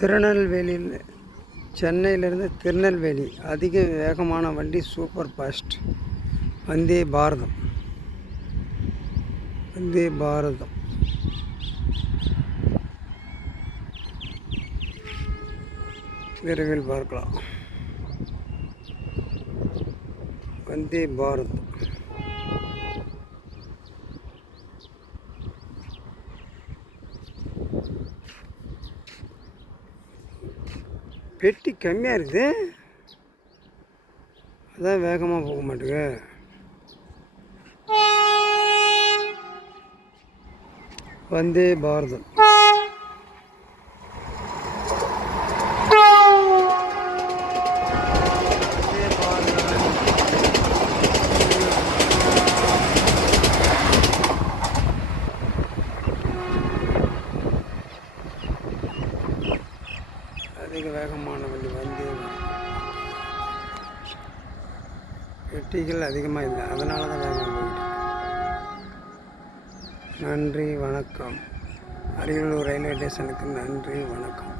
திருநெல்வேலியில் சென்னையிலேருந்து திருநெல்வேலி அதிக வேகமான வண்டி சூப்பர் ஃபாஸ்ட் வந்தே பாரதம். வந்தே பாரதம். விரைவில் பார்க்கலாம். வந்தே பாரதம். பெட்டி கம்மியாக இருக்குது. அதான் வேகமாக போக மாட்டேங்க வந்தே பாரதம் வந்தே பாரதம் அதிக வேகமான வண்டி வந்து பாரத். பெட்டிகள் அதிகமாக இல்லை. அதனால தான் வேகமாக போயிட்டு நன்றி வணக்கம். அரியலூர் ரயில்வே ஸ்டேஷனுக்கு நன்றி வணக்கம்.